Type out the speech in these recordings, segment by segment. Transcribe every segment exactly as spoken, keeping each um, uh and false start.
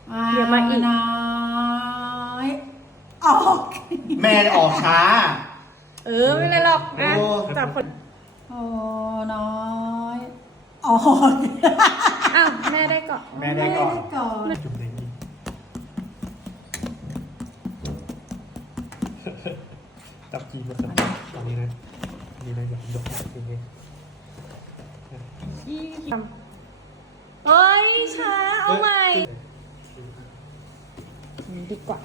เดี๋ยวมาอีกน้อยออกแม่ออกช้าเออไม่เป็นไรหรอกนะโอ้จับคนโอ้น้อยออกอ้าวแม่ได้ก่อนแม่ได้ก่อนแม่ก่อนจุ่มในนี้จับจีมาสักตอนนี้นะอันนี้นะอย่าดกอย่างเงี้ยเฮ้ยช้าเอาใหม่ดีกว่า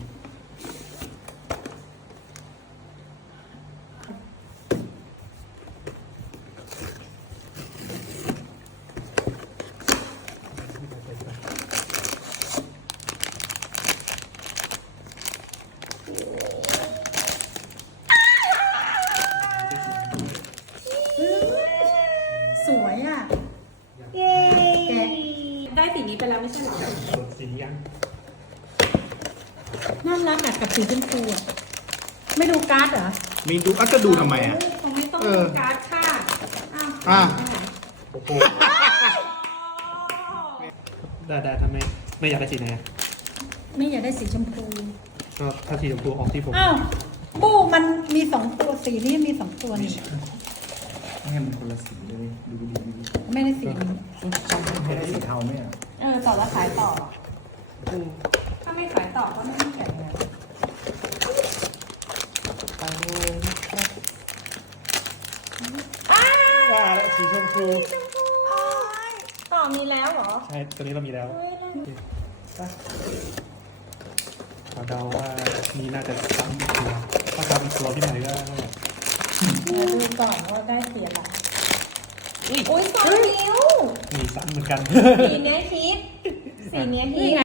สวยอ่ะเย้ได้สีนี้ไปแล้วไม่ใช่หรอส่วนสียังน่ารักอะกับสีชมพูอะไม่ดูการ์ดเหรอมีดูอ่ะจะดูทำไมอ่ะคงไม่ต้องเออดูการ์ดค่ะอ้าวอ่ะโอ้โหได้ได้ทำไมไม่อยากได้สีไหนอะไม่อยากได้สีชมพูก็ถ้าสีชมพูออกที่ผมอ้าวบูมันมีสองตัวสีนี้มีสองตัวนี่ให้มันคนละสีเลยดูดีดูดีไม่ได้สีนี้ไม่ได้สีเทาไหมอ่ะเออต่อแล้วขายต่อถ้าไม่ขายต่อก็ไม่ต้องแข่งนะว่าแล้วสีชมพูต่อมีแล้วเหรอใช่ตัวนี้เรามีแล้วขอเดาว่านี่น่าจะซ้ำอีกตัวถ้าซ้ำอีกตัวพี่ใหม่ก็เดี๋ยวดูก่อนว่าได้สีอะไรอุ้ยสองนิ้วมีซ้ำเหมือนกันสีเนี้ยฮิตสีเนี้ยฮิต